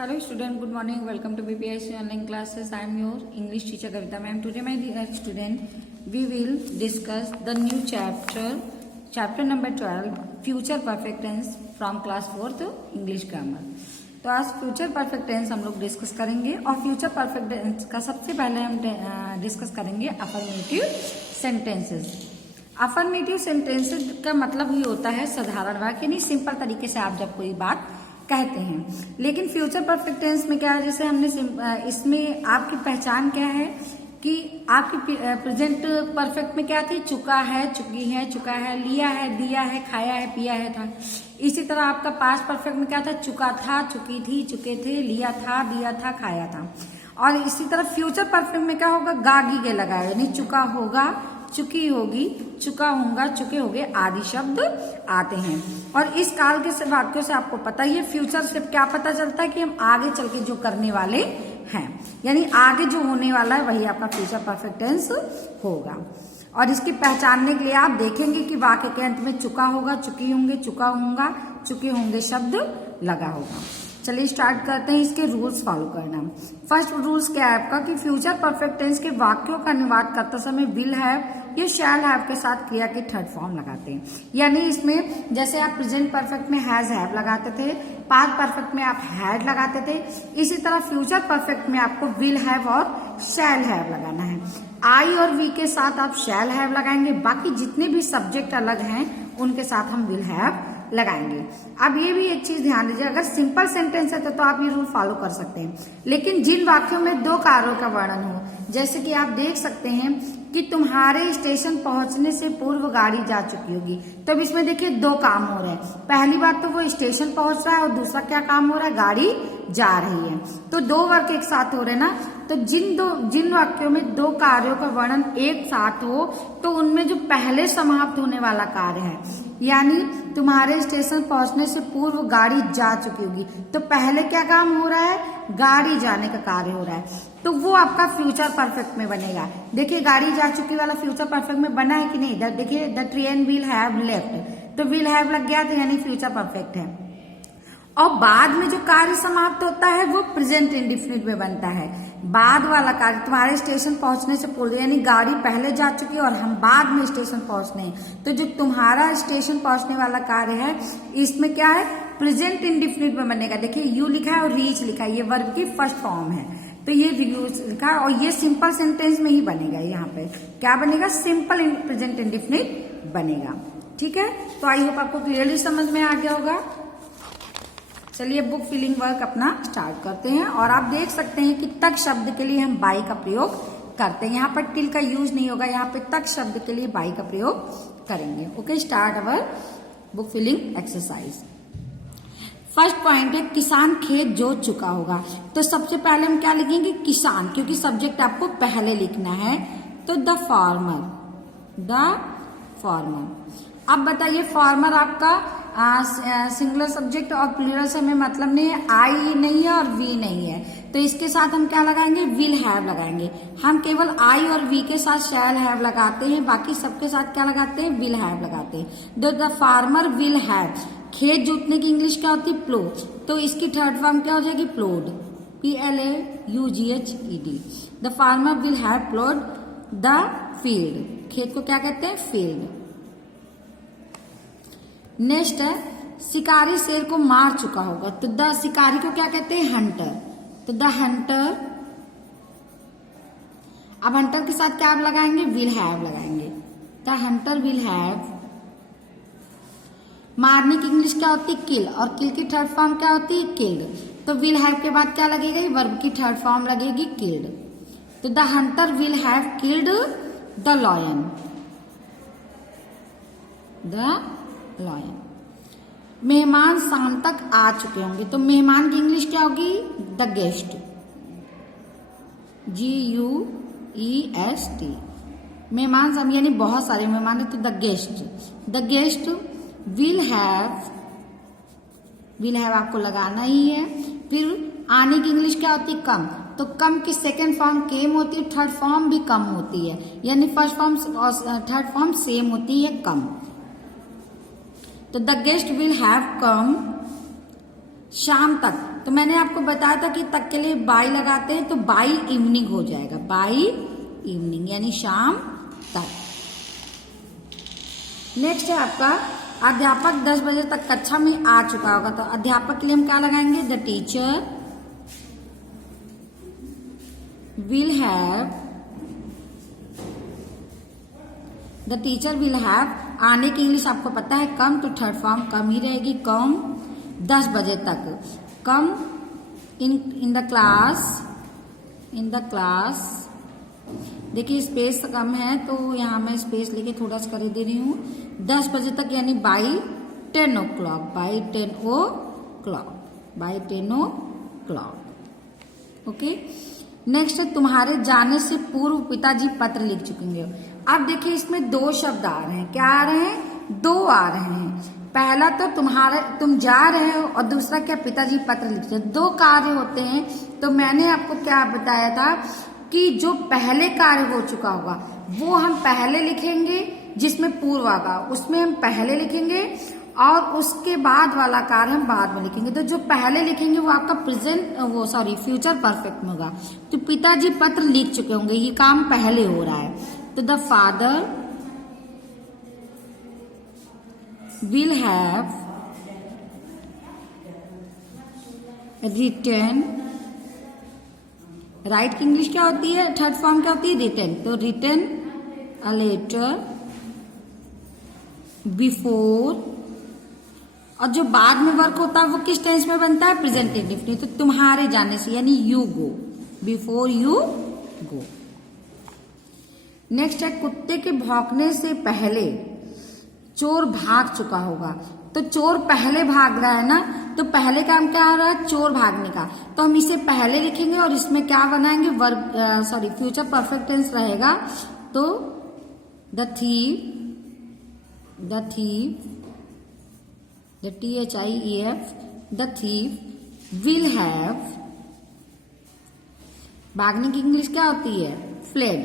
Hello student, good morning. Welcome to BPSC online classes. I am your English teacher Kavita ma'am. Today my dear student, we will discuss the new chapter number 12, future perfect tense from class 4th English grammar. तो आज future perfect tense हम लोग discuss करेंगे और future perfect tense का सबसे पहले हम डिस्कस करेंगे अफर्मेटिव सेंटेंसेस। अफर्मेटिव सेंटेंसेस का मतलब ये होता है साधारण वाक्य, यानी सिंपल तरीके से आप जब कोई बात कहते हैं। लेकिन फ्यूचर परफेक्ट टेंस में क्या है, जैसे हमने इसमें आपकी पहचान क्या है कि आपकी प्रेजेंट परफेक्ट में क्या थी, चुका है, चुकी है, चुका है, लिया है, दिया है, खाया है, पिया है, था। इसी तरह आपका पास्ट परफेक्ट में क्या था, चुका था, चुकी थी, चुके थे, लिया था, दिया था, खाया था। और इसी तरह फ्यूचर परफेक्ट में क्या होगा, गागी के लगाए, यानी चुका होगा, चुकी होगी, चुका होगा, चुके होगे आदि शब्द आते हैं। और इस काल के वाक्यों से आपको पता ही है, फ्यूचर से क्या पता चलता है कि हम आगे चल के जो करने वाले हैं, यानी आगे जो होने वाला है वही आपका फ्यूचर परफेक्ट टेंस होगा। और इसकी पहचानने के लिए आप देखेंगे कि वाक्य के अंत में चुका होगा, चुकी होंगे, चुका होगा, चुके होंगे शब्द लगा होगा। चलिए स्टार्ट करते हैं इसके रूल्स फॉलो करना। फर्स्ट रूल्स क्या है आपका कि फ्यूचर परफेक्ट टेंस के वाक्यों का अनुवाद करते समय विल हैव या शैल हैव के साथ क्रिया के थर्ड फॉर्म लगाते हैं। यानी इसमें जैसे आप प्रेजेंट परफेक्ट में हैज हैव लगाते थे, पास्ट परफेक्ट में आप हैड लगाते थे, इसी तरह फ्यूचर परफेक्ट में आपको विल हैव और शैल हैव लगाना है। आई और वी के साथ आप शैल हैव लगाएंगे, बाकी जितने भी सब्जेक्ट अलग हैं उनके साथ हम विल हैव लगाएंगे। अब ये भी एक चीज ध्यान दीजिए, अगर सिंपल सेंटेंस है तो आप ये रूल फॉलो कर सकते हैं। लेकिन जिन वाक्यों में दो कार्यों का वर्णन हो, जैसे कि आप देख सकते हैं कि तुम्हारे स्टेशन पहुंचने से पूर्व गाड़ी जा चुकी होगी, तो अब इसमें देखिए दो काम हो रहे हैं। पहली बात तो वो स्टेशन पहुंच रहा है और दूसरा क्या काम हो रहा है, गाड़ी जा रही है। तो दो वर्क एक साथ हो रहे हैं ना। तो जिन वाक्यों में दो कार्यों का वर्णन एक साथ हो तो उनमें जो पहले समाप्त होने वाला कार्य है, यानी तुम्हारे स्टेशन पहुंचने से पूर्व गाड़ी जा चुकी होगी, तो पहले क्या काम हो रहा है, गाड़ी जाने का कार्य हो रहा है, तो वो आपका फ्यूचर परफेक्ट में बनेगा। देखिए गाड़ी जा चुकी वाला फ्यूचर परफेक्ट में बना है कि नहीं, देखिए the train will have left, तो विल हैव लग गया, तो यानी फ्यूचर परफेक्ट है। और बाद में जो कार्य समाप्त होता है वो प्रेजेंट इंडेफिनिट में बनता है। बाद वाला कार्य तुम्हारे स्टेशन पहुंचने से पूर्व, यानी गाड़ी पहले जा चुकी है और हम बाद में स्टेशन पहुंचने हैं, तो जो तुम्हारा स्टेशन पहुंचने वाला कार्य है इसमें क्या है, प्रेजेंट इंडेफिनिट में बनेगा। देखिए यू लिखा है और रीच लिखा है, ये वर्ब की फर्स्ट फॉर्म है, तो ये यूज लिखा है और ये सिंपल सेंटेंस में ही बनेगा। यहाँ पे क्या बनेगा, सिंपल प्रेजेंट इंडेफिनिट बनेगा। ठीक है, तो आई होप आपको क्लियरली समझ में आ गया होगा। चलिए बुक फिलिंग वर्क अपना स्टार्ट करते हैं। और आप देख सकते हैं कि तक शब्द के लिए हम बाई का प्रयोग करते हैं, यहाँ पर टिल का यूज नहीं होगा, यहाँ पे तक शब्द के लिए बाई का प्रयोग करेंगे। Okay, start our book filling exercise. First point है किसान खेत जोत चुका होगा, तो सबसे पहले हम क्या लिखेंगे, किसान, क्योंकि सब्जेक्ट आपको पहले लिखना है, तो द फार्मर, द फार्मर। अब बताइए फार्मर आपका सिंगुलर सब्जेक्ट और प्लूरल से हमें मतलब नहीं है, आई नहीं है और वी नहीं है, तो इसके साथ हम क्या लगाएंगे, विल हैव लगाएंगे। हम केवल आई और वी के साथ शैल हैव लगाते हैं, बाकी सबके साथ क्या लगाते हैं, विल हैव लगाते हैं। द फार्मर विल हैव, खेत जोतने की इंग्लिश क्या होती है, प्लो, तो इसकी थर्ड फॉर्म क्या हो जाएगी, प्लोड, PLAUGHED। The farmer will have प्लोड the field, खेत को क्या कहते हैं, फील्ड। नेक्स्ट है शिकारी शेर को मार चुका होगा, तो द शिकारी को क्या कहते हैं, हंटर, तो द हंटर। अब हंटर के साथ क्या लगाएंगे, विल हैव लगाएंगे, द हंटर विल हैव। मारने की इंग्लिश क्या होती है, किल, और किल की थर्ड फॉर्म क्या होती है, किल्ड, तो विल हैव के बाद क्या लगेगा, वर्ब की थर्ड फॉर्म लगेगी, किल्ड, तो the Hunter will have killed the lion, the lion. मेहमान शाम तक आ चुके होंगे, तो मेहमान की इंग्लिश क्या होगी, द गेस्ट, GUEST। मेहमान सब यानी बहुत सारे मेहमान है, तो the guest, the guest will have आपको लगाना ही है। फिर आने की इंग्लिश क्या होती है, कम, तो कम की सेकेंड फॉर्म केम होती है, थर्ड फॉर्म भी कम होती है, यानी फर्स्ट फॉर्म और थर्ड फॉर्म सेम होती है, कम। तो the guest will have come शाम तक। तो मैंने आपको बताया था कि तक के लिए बाई लगाते हैं, तो बाई इवनिंग हो जाएगा, बाई इवनिंग यानी शाम तक। नेक्स्ट है आपका अध्यापक 10 बजे तक कक्षा में आ चुका होगा, तो अध्यापक के लिए हम क्या लगाएंगे, the teacher will have, the teacher will have, आने की इंग्लिश आपको पता है कम, तो थर्ड फॉर्म कम ही रहेगी, कम 10 बजे तक, कम इन द क्लास, देखिए स्पेस कम है तो यहाँ मैं स्पेस लेके थोड़ा सा कर दे रही हूँ, 10 बजे तक यानी by 10 o'clock, by 10 o'clock, okay. Next है तुम्हारे जाने से पूर्व पिताजी पत्र लिख चुके हैं। अब देखिए इसमें दो शब्द आ रहे हैं, क्या आ रहे हैं, दो आ रहे हैं। पहला तो तुम जा रहे हो और दूसरा क्या, पिताजी पत्र लिखते हैं, दो कार्य होते हैं। तो मैंने आपको क्या बताया था कि जो पहले कार्य हो चुका होगा वो हम पहले लिखेंगे, जिसमें पूर्व आगा उसमें हम पहले लिखेंगे, और उसके बाद वाला कार्य हम बाद में लिखेंगे। तो जो पहले लिखेंगे वो आपका फ्यूचर परफेक्ट में होगा। तो पिताजी पत्र लिख चुके होंगे, ये काम पहले हो रहा है, तो the father will have written, right की इंग्लिश क्या होती है, थर्ड फॉर्म क्या होती है, रिटन, तो रिटन अ लेटर बिफोर, और जो बाद में वर्क होता है वो किस टेंस में बनता है, प्रेजेंट इंडेफिनिट, तो तुम्हारे जाने से यानी you go, before you go. Next है कुत्ते के भौंकने से पहले चोर भाग चुका होगा। तो चोर पहले भाग रहा है ना, तो पहले काम क्या हो रहा है, चोर भागने का, तो हम इसे पहले लिखेंगे और इसमें क्या बनाएंगे, फ्यूचर परफेक्ट टेंस रहेगा। तो the thief the thief will have, भागने की इंग्लिश क्या होती है, fled,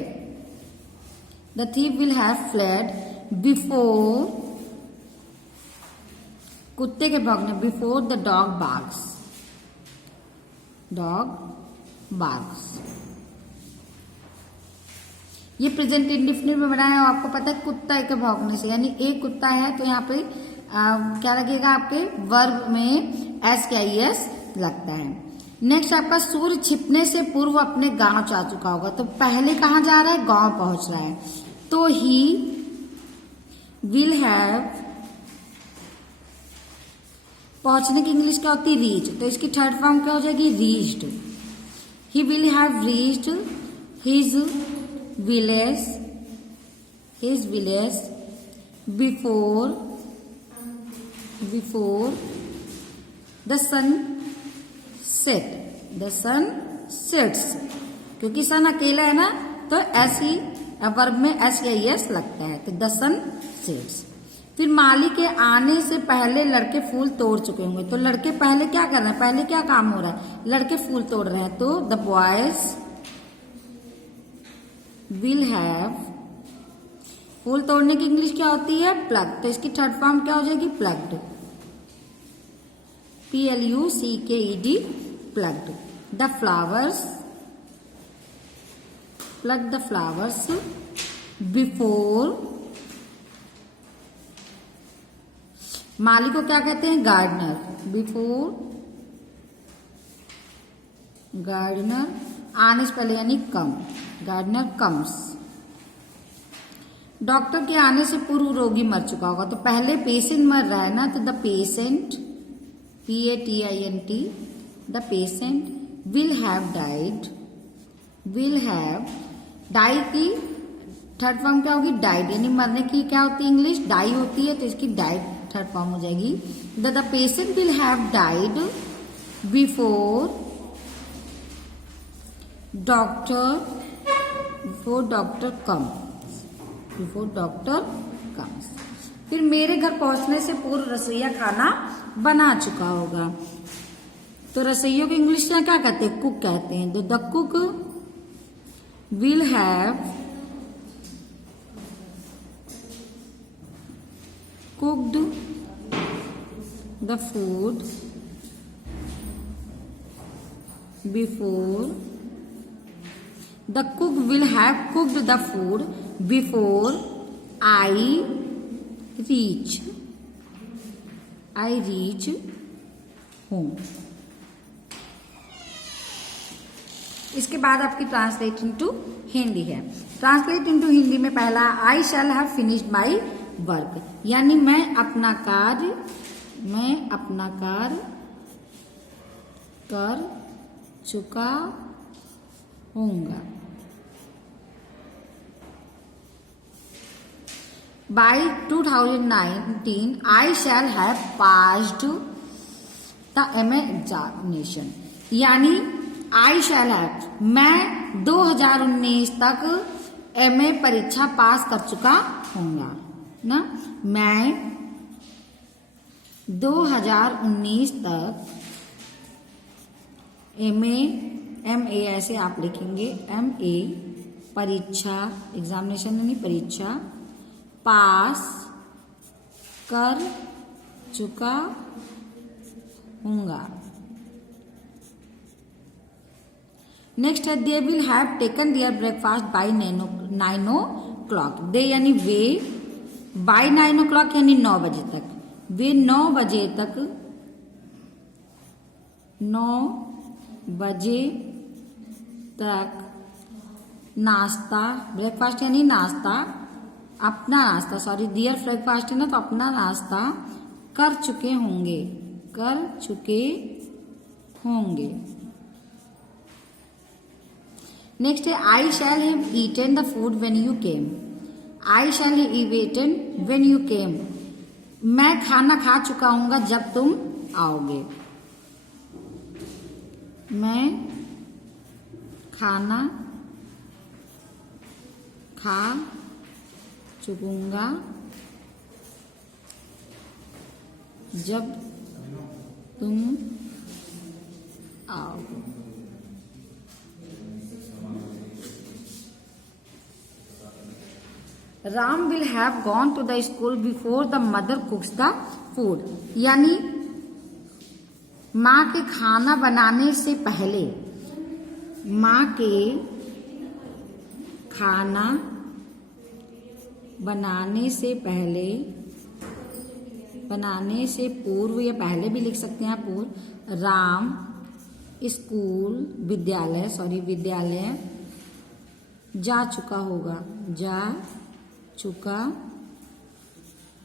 the thief will have fled before, कुत्ते के भौंकने, बिफोर द डॉग बार्क्स, ये प्रेजेंट इंडेफिनिट में बनाया है। आपको पता है कुत्ता के भौंकने से, यानी एक कुत्ता है तो यहाँ पे क्या लगेगा, आपके वर्ब में SKIS लगता है। नेक्स्ट आपका सूर्य छिपने से पूर्व अपने गांव जा चुका होगा। तो पहले कहाँ जा रहा है, गांव पहुंच रहा है, तो ही विल हैव, पहुंचने की इंग्लिश क्या होती है, रीच, तो इसकी थर्ड फॉर्म क्या हो जाएगी, reached, he will have reached his village before the sun sets, क्योंकि सन अकेला है ना, तो ऐसी वर्ब में SKIS लगता है, तो द सन सेट्स। फिर माली के आने से पहले लड़के फूल तोड़ चुके होंगे। तो लड़के पहले क्या कर रहे हैं, पहले क्या काम हो रहा है, लड़के फूल तोड़ रहे हैं, तो द बॉयज विल हैव, फूल तोड़ने की इंग्लिश क्या होती है, प्लग, तो इसकी थर्ड फॉर्म क्या हो जाएगी, plugged, PLUCKED, plugged. The flowers, plug the flowers before, माली को क्या कहते हैं, गार्डनर, बिफोर गार्डनर, आने से पहले यानी कम, गार्डनर कम्स। डॉक्टर के आने से पूर्व रोगी मर चुका होगा। तो पहले पेशेंट मर रहा है ना, तो the patient PATINT, the patient will have died, die की थर्ड फॉर्म क्या होगी, डाइड, यानी मरने की क्या होती है इंग्लिश, डाई होती है, तो इसकी डाइड थर्ड फॉर्म हो जाएगी। The patient will have died before doctor comes. फिर मेरे घर पहुंचने से पूर्व रसोईया खाना बना चुका होगा। तो रसोइयों की इंग्लिश में क्या कहते हैं, कुक कहते हैं। तो the cook will have cooked the food before the cook will have cooked the food before I reach home. इसके बाद आपकी ट्रांसलेट इनटू हिंदी है। ट्रांसलेट इनटू हिंदी में पहला I shall have finished my work, यानी मैं अपना कार्य कर चुका हूँगा। By 2019, I shall have passed the MA examination. यानी I shall have, मैं 2019 तक MA परीक्षा पास कर चुका हूँगा ना। मैं 2019 तक MA ऐसे आप लिखेंगे, MA परीक्षा, एग्जामिनेशन यानी परीक्षा, पास कर चुका हूँगा। नेक्स्ट है they will have taken their breakfast by 9 o'clock। They यानी वे, बाय 9 o'clock यानी 9 बजे तक, वे 9 बजे तक नाश्ता, ब्रेकफास्ट यानी नाश्ता, अपना नाश्ता, सॉरी दियर ब्रेकफास्ट है ना, तो अपना नाश्ता कर चुके होंगे। नेक्स्ट है I shall have eaten the food when you came. I shall have eaten when you came, मैं खाना खा चुका हूँगा जब तुम आओगे। मैं खाना खा चुकूंगा जब तुम आओगे। Ram will have gone to the school before the mother cooks the food, यानी माँ के खाना बनाने से पहले, माँ के खाना बनाने से पूर्व या पहले भी लिख सकते हैं आप पूर्व, राम स्कूल विद्यालय जा चुका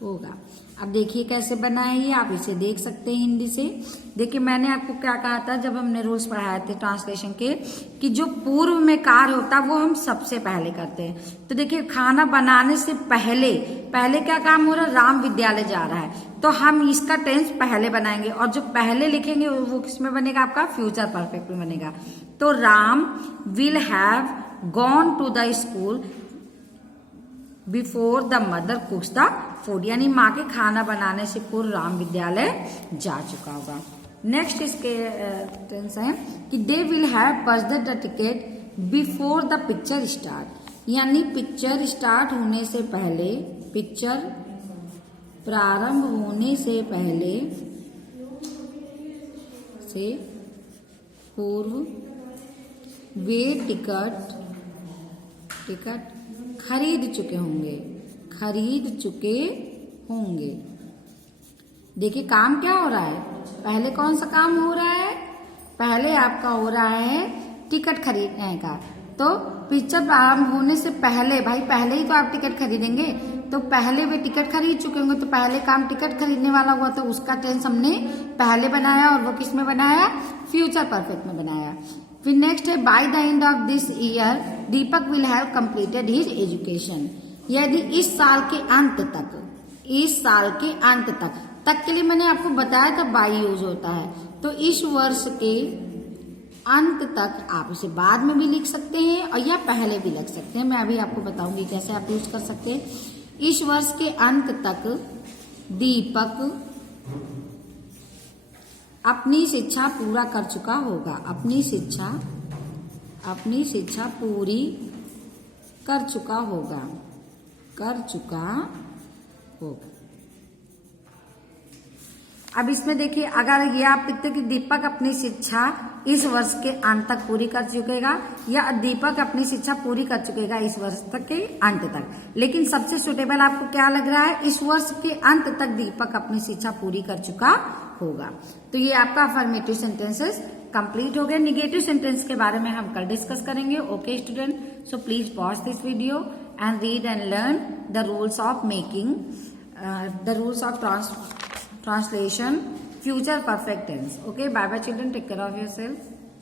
होगा। अब देखिए कैसे बनाए ये, आप इसे देख सकते हैं हिंदी से। देखिए मैंने आपको क्या कहा था जब हमने रूल्स पढ़ाए थे ट्रांसलेशन के, कि जो पूर्व में कार्य होता है वो हम सबसे पहले करते हैं। तो देखिए खाना बनाने से पहले क्या काम हो रहा है, राम विद्यालय जा रहा है, तो हम इसका टेंस पहले बनाएंगे, और जो पहले लिखेंगे वो किसमें बनेगा, आपका फ्यूचर परफेक्ट में बनेगा। तो Ram will have gone to the school before the mother cooks the food, यानी माँ के खाना बनाने से पूर्व राम विद्यालय जा चुका होगा। नेक्स्ट इसके टेंस है कि they will have purchased the ticket before the picture start, यानी पिक्चर स्टार्ट होने से पहले, पिक्चर प्रारंभ होने से पहले से पूर्व वे टिकट खरीद चुके होंगे। देखिए काम क्या हो रहा है, पहले कौन सा काम हो रहा है, पहले आपका हो रहा है टिकट खरीदने का। तो पिक्चर प्रारंभ होने से पहले, भाई पहले ही तो आप टिकट खरीदेंगे, तो पहले वे टिकट खरीद चुके होंगे, तो पहले काम टिकट खरीदने वाला हुआ, तो उसका टेंस हमने पहले बनाया, और वो किस में बनाया, फ्यूचर परफेक्ट में बनाया। फिर नेक्स्ट है by the end of this year Deepak will have completed his education, यदि इस साल के अंत तक के लिए मैंने आपको बताया था बाय यूज होता है, तो इस वर्ष के अंत तक आप इसे बाद में भी लिख सकते हैं और या पहले भी लिख सकते हैं। मैं अभी आपको बताऊंगी कैसे आप यूज कर सकते हैं। इस वर्ष के अंत तक दीपक अपनी शिक्षा पूरा कर चुका होगा, अपनी शिक्षा पूरी कर चुका होगा। अब इसमें देखिए, अगर ये आप लिखते कि दीपक अपनी शिक्षा इस वर्ष के अंत तक पूरी कर चुकेगा, या दीपक अपनी शिक्षा पूरी कर चुकेगा इस वर्ष तक के अंत तक, लेकिन सबसे सुटेबल आपको क्या लग रहा है, इस वर्ष के अंत तक दीपक अपनी शिक्षा पूरी कर चुका होगा। तो ये आपका अफर्मेटिव सेंटेंसेस कंप्लीट हो गए। निगेटिव सेंटेंस के बारे में हम कल डिस्कस करेंगे। Okay student, so please pause this video and read and learn the rules of making the rules of translation future perfect tense. Okay, bye bye children, take care of yourself.